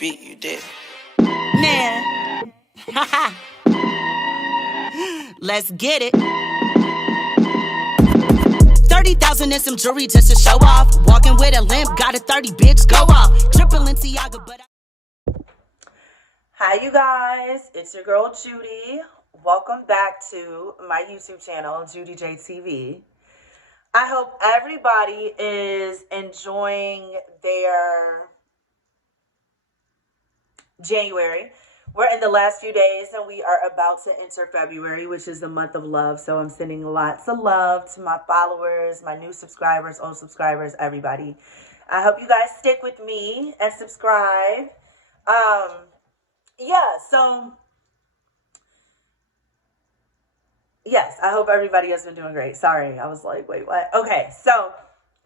beat, you did. Man. Let's get it. 30,000 and some jewelry just to show off. Walking with a limp, got a 30, bitch, go off. Triple Balenciaga, but Hi you guys, it's your girl Judy. Welcome back to my YouTube channel, Judy J TV. I hope everybody is enjoying their January. We're in the last few days and we are about to enter February, which is the month of love. So I'm sending lots of love to my followers, my new subscribers, old subscribers, everybody. I hope you guys stick with me and subscribe. Yes, I hope everybody has been doing great. Sorry, I was like, wait, what? Okay, so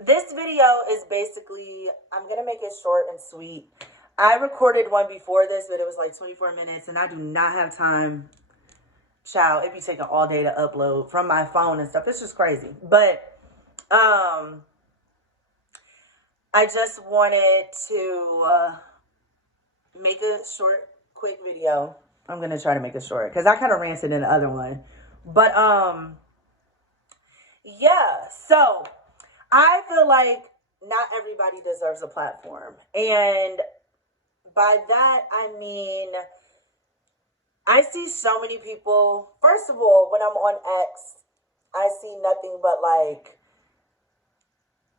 this video is basically, I'm going to make it short and sweet. I recorded one before this, but it was like 24 minutes, and I do not have time. Child, it be taking all day to upload from my phone and stuff. It's just crazy. But I just wanted to make a short, quick video. I'm going to try to make it short because I kind of ranted in the other one. But, yeah, so I feel like not everybody deserves a platform. And by that, I mean, I see so many people. First of all, when I'm on X, I see nothing but like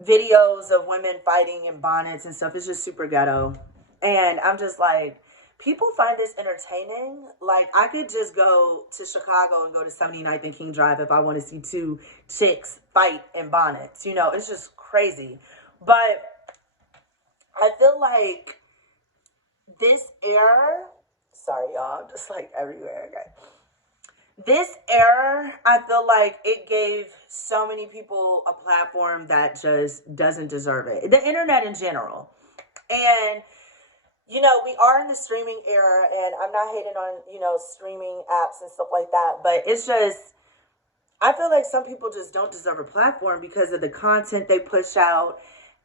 videos of women fighting in bonnets and stuff. It's just super ghetto. And I'm just like, people find this entertaining. Like, I could just go to Chicago and go to 79th and King Drive if I want to see two chicks fight in bonnets. You know, it's just crazy. But I feel like this era, sorry, y'all, I'm just like everywhere, okay? This era, I feel like it gave so many people a platform that just doesn't deserve it. The internet in general. And you know, we are in the streaming era, and I'm not hating on, you know, streaming apps and stuff like that, but it's just, I feel like some people just don't deserve a platform because of the content they push out,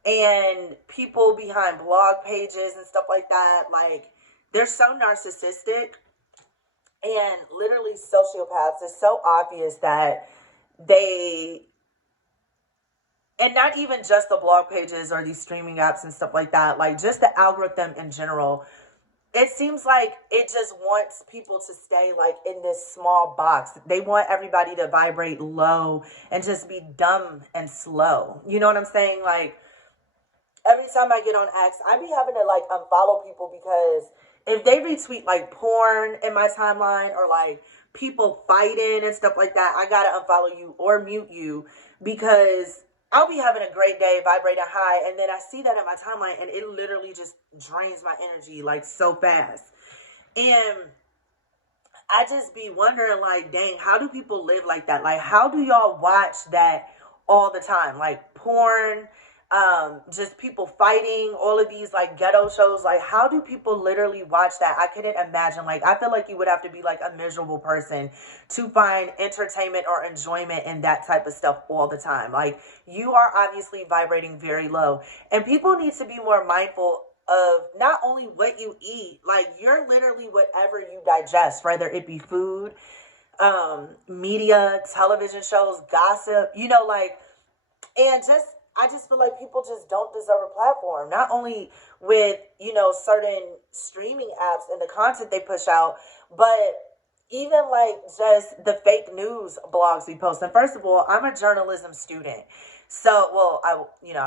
and people behind blog pages and stuff like that, like, they're so narcissistic and literally sociopaths. It's so obvious that they... And not even just the blog pages or these streaming apps and stuff like that. Like, just the algorithm in general. It seems like it just wants people to stay, like, in this small box. They want everybody to vibrate low and just be dumb and slow. You know what I'm saying? Like, every time I get on X, I be having to, like, unfollow people because if they retweet, like, porn in my timeline or, like, people fighting and stuff like that, I gotta unfollow you or mute you because I'll be having a great day, vibrating high, and then I see that in my timeline, and it literally just drains my energy, like, so fast. And I just be wondering, like, dang, how do people live like that? Like, how do y'all watch that all the time? Like, porn, just people fighting, all of these, like, ghetto shows. Like, how do people literally watch that? I couldn't imagine. Like, I feel like you would have to be, like, a miserable person to find entertainment or enjoyment in that type of stuff all the time. Like, you are obviously vibrating very low. And people need to be more mindful of not only what you eat. Like, you're literally whatever you digest, whether it be food, media, television shows, gossip, you know, like, and just, I just feel like people just don't deserve a platform. Not only with, you know, certain streaming apps and the content they push out, but even like just the fake news blogs we post. And first of all, I'm a journalism student. So, well, I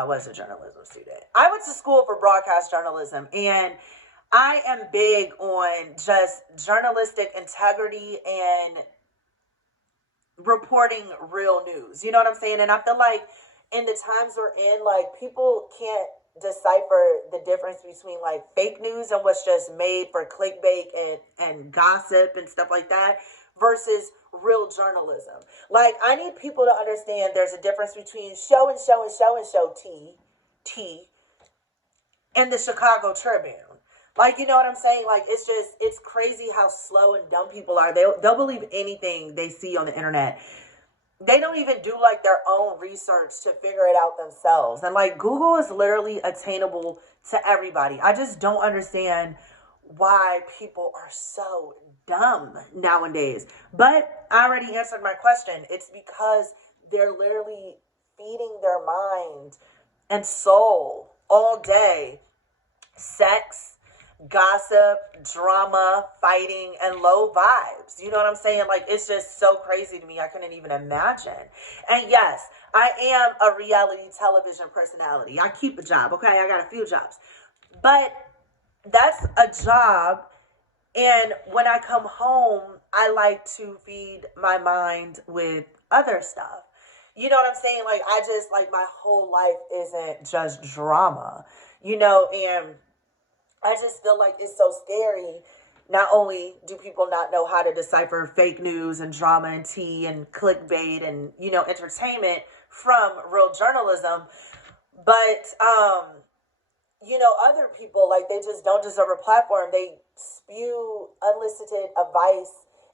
was a journalism student. I went to school for broadcast journalism, and I am big on just journalistic integrity and reporting real news. You know what I'm saying? And I feel like in the times we're in, like, people can't decipher the difference between, like, fake news and what's just made for clickbait and gossip and stuff like that versus real journalism. Like, I need people to understand there's a difference between show and show and show and show T and the Chicago Tribune. Like, you know what I'm saying? Like, it's just, it's crazy how slow and dumb people are. They'll believe anything they see on the internet. They don't even do, like, their own research to figure it out themselves. And, like, Google is literally attainable to everybody. I just don't understand why people are so dumb nowadays. But I already answered my question. It's because they're literally feeding their mind and soul all day sex, gossip, drama, fighting, and low vibes. You know what I'm saying? Like, it's just so crazy to me. I couldn't even imagine. And yes, I am a reality television personality. I keep a job, okay? I got a few jobs. But that's a job. And when I come home, I like to feed my mind with other stuff. You know what I'm saying? Like, I just, like, my whole life isn't just drama, you know, and I just feel like it's so scary. Not only do people not know how to decipher fake news and drama and tea and clickbait and, you know, entertainment from real journalism, but, you know, other people, like, they just don't deserve a platform. They spew unsolicited advice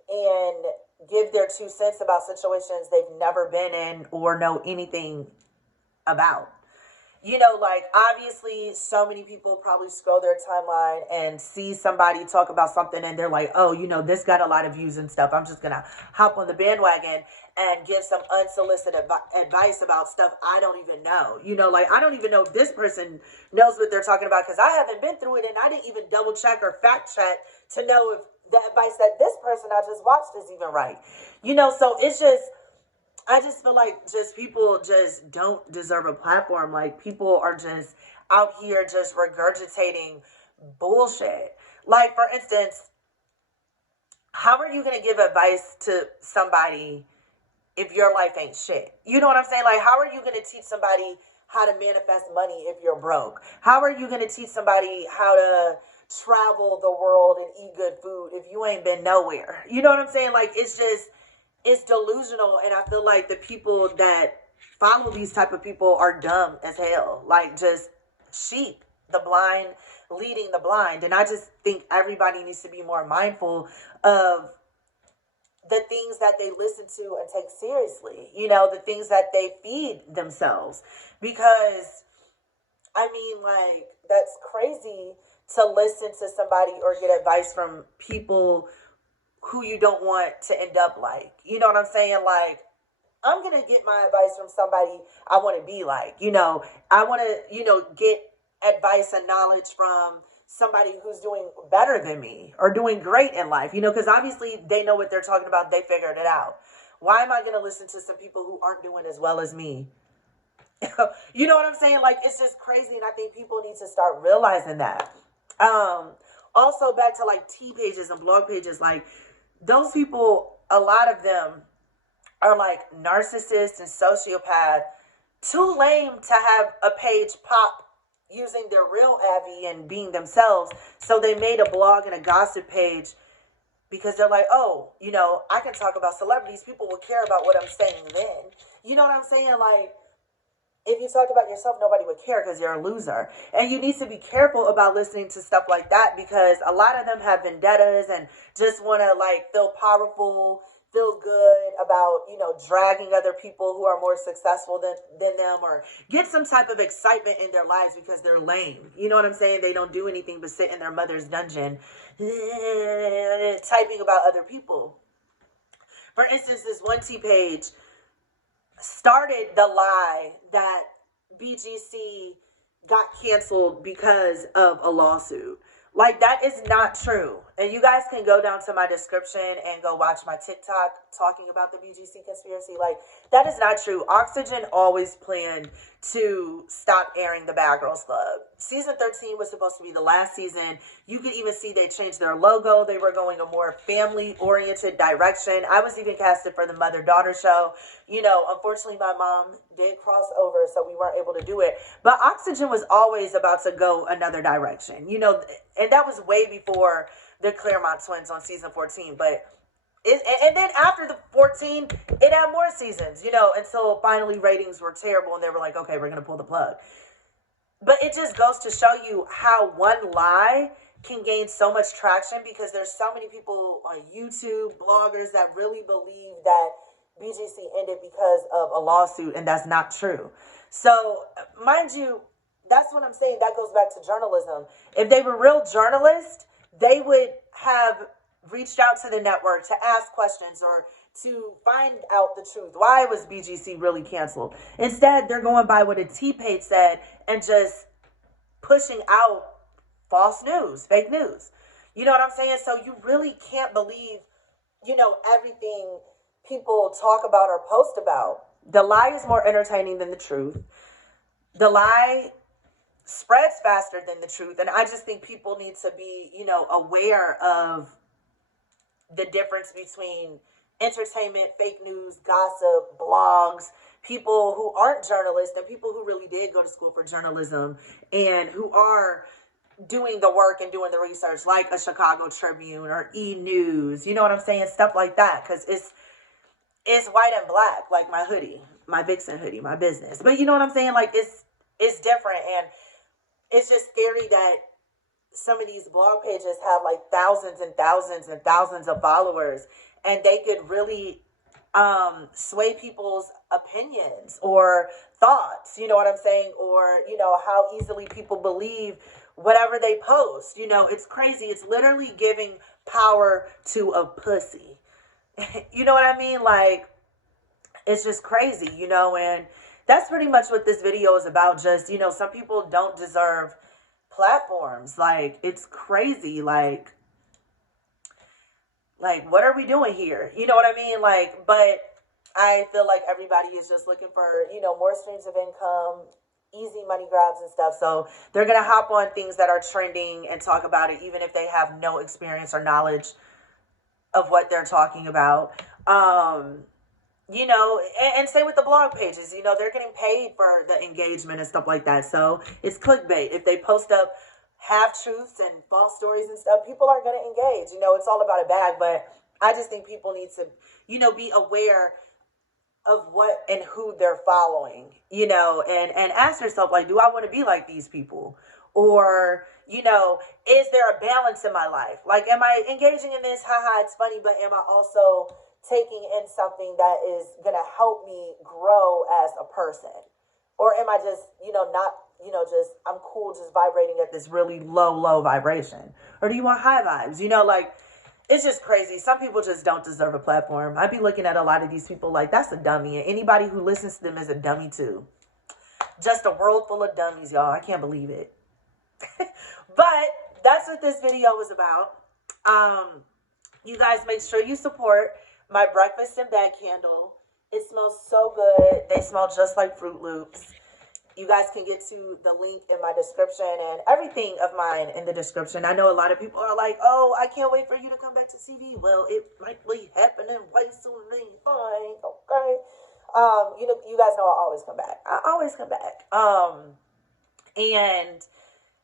and give their 2 cents about situations they've never been in or know anything about. You know, like, obviously so many people probably scroll their timeline and see somebody talk about something and they're like, oh, you know, this got a lot of views and stuff. I'm just going to hop on the bandwagon and give some unsolicited advice about stuff I don't even know. You know, like, I don't even know if this person knows what they're talking about because I haven't been through it and I didn't even double check or fact check to know if the advice that this person I just watched is even right. You know, so it's just, I just feel like just people just don't deserve a platform. Like, people are just out here just regurgitating bullshit. Like, for instance, how are you going to give advice to somebody if your life ain't shit? You know what I'm saying? Like, how are you going to teach somebody how to manifest money if you're broke? How are you going to teach somebody how to travel the world and eat good food if you ain't been nowhere? You know what I'm saying? Like, it's just, it's delusional, and I feel like the people that follow these type of people are dumb as hell. Like, just sheep, the blind leading the blind. And I just think everybody needs to be more mindful of the things that they listen to and take seriously. You know, the things that they feed themselves. Because, I mean, like, that's crazy to listen to somebody or get advice from people who you don't want to end up like. You know what I'm saying? Like, I'm going to get my advice from somebody I want to be like. You know, I want to, you know, get advice and knowledge from somebody who's doing better than me or doing great in life. You know, because obviously they know what they're talking about. They figured it out. Why am I going to listen to some people who aren't doing as well as me? You know what I'm saying? Like, it's just crazy. And I think people need to start realizing that. Also, back to like tea pages and blog pages, like, those people, a lot of them are like narcissists and sociopaths, too lame to have a page pop using their real Abby and being themselves. So they made a blog and a gossip page because they're like, oh, you know, I can talk about celebrities. People will care about what I'm saying then. You know what I'm saying? Like, if you talk about yourself, nobody would care because you're a loser. And you need to be careful about listening to stuff like that because a lot of them have vendettas and just want to, like, feel powerful, feel good about, you know, dragging other people who are more successful than them or get some type of excitement in their lives because they're lame. You know what I'm saying? They don't do anything but sit in their mother's dungeon typing about other people. For instance, this one T page started the lie that BGC got canceled because of a lawsuit. Like, that is not true. And you guys can go down to my description and go watch my TikTok talking about the BGC conspiracy. Like, that is not true. Oxygen always planned to stop airing the Bad Girls Club. Season 13 was supposed to be the last season. You could even see they changed their logo. They were going a more family-oriented direction. I was even casted for the mother-daughter show. You know, unfortunately, my mom did cross over, so we weren't able to do it. But Oxygen was always about to go another direction, you know, and that was way before the Claremont twins on season 14. But and then after the 14, it had more seasons, you know, until finally ratings were terrible and they were like, okay, we're going to pull the plug. But it just goes to show you how one lie can gain so much traction because there's so many people on YouTube, bloggers that really believe that BGC ended because of a lawsuit, and that's not true. So, mind you, that's what I'm saying. That goes back to journalism. If they were real journalists, they would have reached out to the network to ask questions or to find out the truth. Why was BGC really canceled? Instead, they're going by what a T-Page said and just pushing out false news, fake news. You know what I'm saying? So you really can't believe, everything people talk about or post about. The lie is more entertaining than the truth. The lie spreads faster than the truth. And I just think people need to be, aware of the difference between entertainment, fake news, gossip, blogs, people who aren't journalists and people who really did go to school for journalism and who are doing the work and doing the research, like a Chicago Tribune or E! News, you know what I'm saying? Stuff like that, because it's white and black, like my hoodie, my Vixen hoodie, my business. But you know what I'm saying? Like, it's different, and it's just scary that some of these blog pages have like thousands and thousands and thousands of followers, and they could really sway people's opinions or thoughts, you know what I'm saying? Or, how easily people believe whatever they post. It's crazy. It's literally giving power to a pussy. You know what I mean? Like, it's just crazy, and that's pretty much what this video is about. Just, some people don't deserve platforms. Like, it's crazy. Like, what are we doing here? You know what I mean? Like, but I feel like everybody is just looking for, more streams of income, easy money grabs and stuff. So they're going to hop on things that are trending and talk about it, even if they have no experience or knowledge of what they're talking about. And same with the blog pages, they're getting paid for the engagement and stuff like that. So it's clickbait. If they post up half-truths and false stories and stuff, people are going to engage. It's all about a bag, but I just think people need to, be aware of what and who they're following, and ask yourself, like, do I want to be like these people? Or, is there a balance in my life? Like, am I engaging in this? Haha, it's funny, but am I also taking in something that is going to help me grow as a person? Or am I just, not, I'm cool just vibrating at this really low vibration? Or do you want high vibes? It's just crazy. Some people just don't deserve a platform. I'd be looking at a lot of these people like, that's a dummy. And anybody who listens to them is a dummy too. Just a world full of dummies, y'all. I can't believe it. But that's what this video was about. You guys make sure you support my breakfast in bed candle. It smells so good. They smell just like Fruit Loops. You guys can get to the link in my description and everything of mine in the description. I know a lot of people are like, oh, I can't wait for you to come back to TV. Well, it might be happening way sooner than you think, okay? You guys know I always come back. I always come back. And,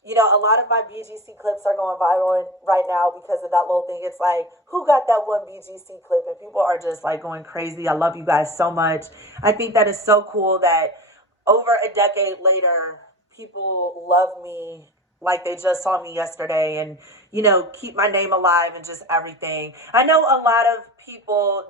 a lot of my BGC clips are going viral right now because of that little thing. It's like, who got that one BGC clip? And people are just like going crazy. I love you guys so much. I think that is so cool that over a decade later, people love me like they just saw me yesterday and, keep my name alive and just everything. I know a lot of people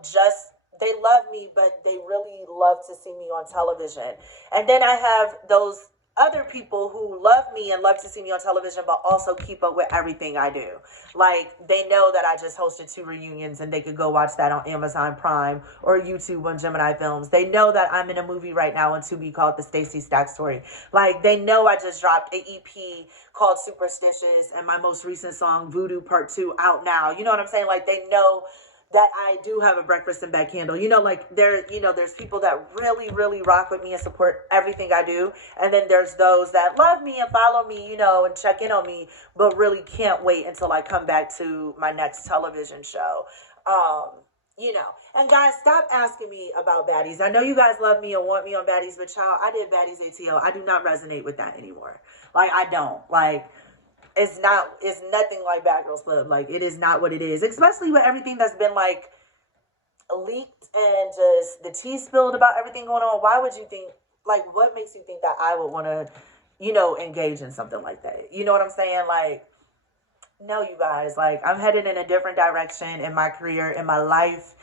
they love me, but they really love to see me on television. And then I have those other people who love me and love to see me on television, but also keep up with everything I do. Like, they know that I just hosted 2 reunions and they could go watch that on Amazon Prime or YouTube on Gemini Films. They know that I'm in a movie right now on Tubi called The Stacey Stack Story. Like, they know I just dropped an EP called Superstitious and my most recent song, Voodoo Part 2, out now. You know what I'm saying? Like, they know that I do have a breakfast in bed candle. There's people that really, really rock with me and support everything I do. And then there's those that love me and follow me, and check in on me, but really can't wait until I come back to my next television show. And guys, stop asking me about baddies. I know you guys love me and want me on baddies, but child, I did baddies ATL. I do not resonate with that anymore. Like, I don't. Like, it's nothing like Bad Girls Club. Like, it is not what it is. Especially with everything that's been, like, leaked and just the tea spilled about everything going on. Why would you think, like, what makes you think that I would want to, engage in something like that? You know what I'm saying? Like, no, you guys. Like, I'm headed in a different direction in my career, in my life.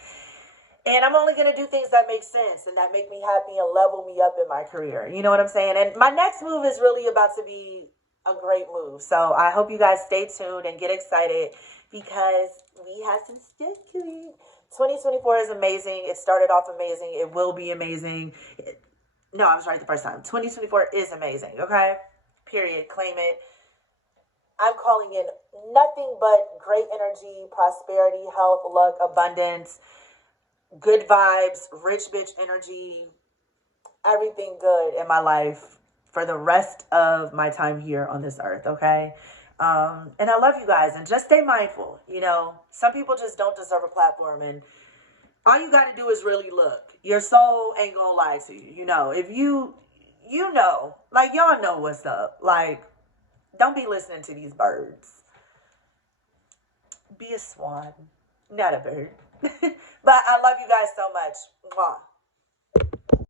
And I'm only going to do things that make sense and that make me happy and level me up in my career. You know what I'm saying? And my next move is really about to be a great move. So I hope you guys stay tuned and get excited because we have some stuff coming. 2024 is amazing. It started off amazing. It will be amazing. No, I was right the first time. 2024 is amazing, okay? Period. Claim it. I'm calling in nothing but great energy, prosperity, health, luck, abundance, good vibes, rich bitch energy, everything good in my life for the rest of my time here on this earth, okay? And I love you guys, and just stay mindful. You know, some people just don't deserve a platform, and all you got to do is really look. Your soul ain't gonna lie to you. You know, if you know, like, y'all know what's up. Like, don't be listening to these birds. Be a swan, not a bird. But I love you guys so much. Mwah.